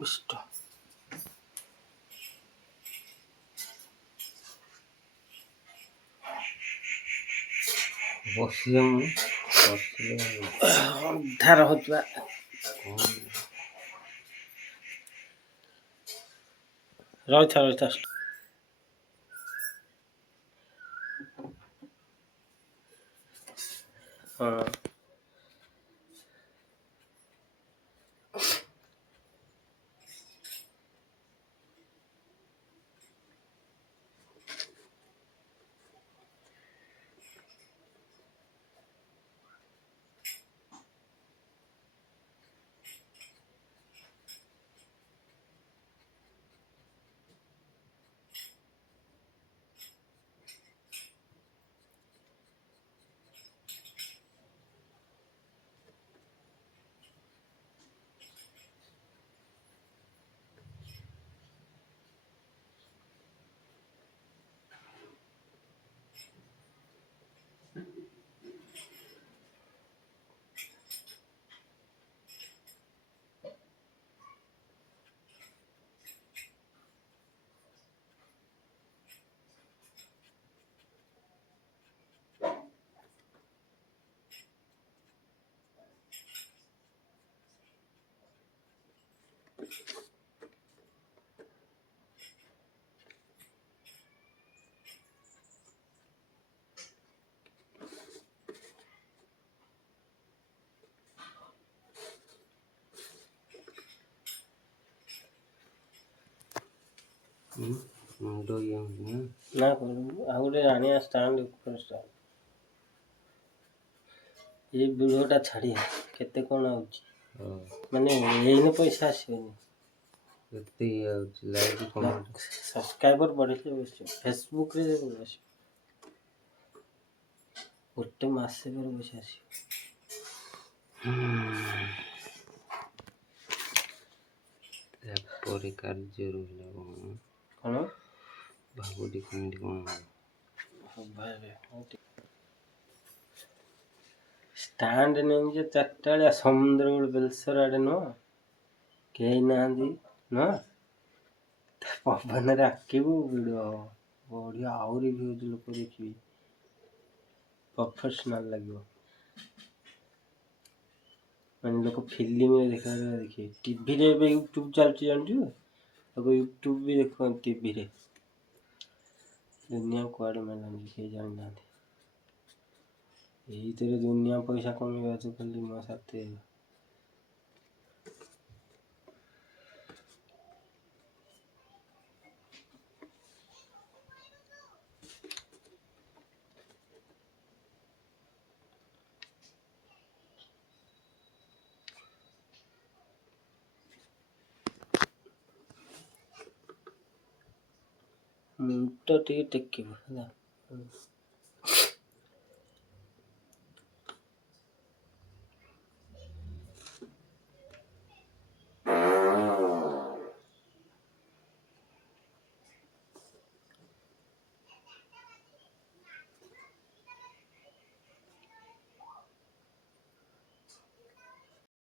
ଇଷ୍ଟ ବସିଲେ ମୁଁ ବସିଲେ ଅନ୍ଧାର ହଉଥିବା ରହିଥା ହଁ ମୁଣ୍ଡ ଇଏ ହଉନି ନା ଆଉ ଗୋଟେ ଆଣିବା ଷ୍ଟାଣ୍ଡ ଉପରେ ଷ୍ଟାଣ୍ଡ ଏଇ ଭିଡ଼ିଓଟା ଛାଡ଼ିବା କେତେ କ'ଣ ଆଉଛି ମାନେ ଏଇନେ ପଇସା ଆସିବନି କେତେ ଇଏ ହେଉଛି ଲାଇକ୍ କମେଣ୍ଟ ସବସ୍କ୍ରାଇବର ବଢ଼ିଲେ ଆସିବ ଫେସବୁକ୍ରେ ଆସିବ ଗୋଟେ ମାସ ପରେ ପଇସା ଆସିବ ତାପରେ କାର୍ଯ୍ୟ ରହିଲା କ'ଣ ଭାବୁଛି କେମିତି କ'ଣ ଷ୍ଟାଣ୍ଡ ନେଇକି ଯେ ଚାରିଟା ବେଳିଆ ସମୁଦ୍ର ଗୋଟେ ବେଲସର ଆଡ଼େ ନୁହଁ କେହି ନାହାନ୍ତି ନୁହଁ ପବନରେ ଆଙ୍କିବୁ ଭିଡ଼ିଓ ହବ ବଢ଼ିଆ ଆହୁରି ଭିୟୁଜ୍ ଲୋକ ଦେଖିବି ପ୍ରଫେସନାଲ୍ ଲାଗିବ ମାନେ ଲୋକ ଫିଲ୍ମରେ ଦେଖିବେ ଟିଭିରେ ଏବେ ୟୁଟ୍ୟୁବ୍ ଚାଲୁଛି ଜାଣିଛୁ ଲୋକ ୟୁଟ୍ୟୁବ୍ ବି ଦେଖନ୍ତି ଟିଭିରେ ଦୁନିଆ କୁଆଡ଼େ ମିଳିଲାନି କେହି ଜାଣିନାହାନ୍ତି ଏଇଥିରେ ଦୁନିଆ ପଇସା କମେଇବା ଅଛି ଖାଲି ମୋ ସାଥେ ମୁଣ୍ଡ ଟିକେ ଟେକିବ ହେଲା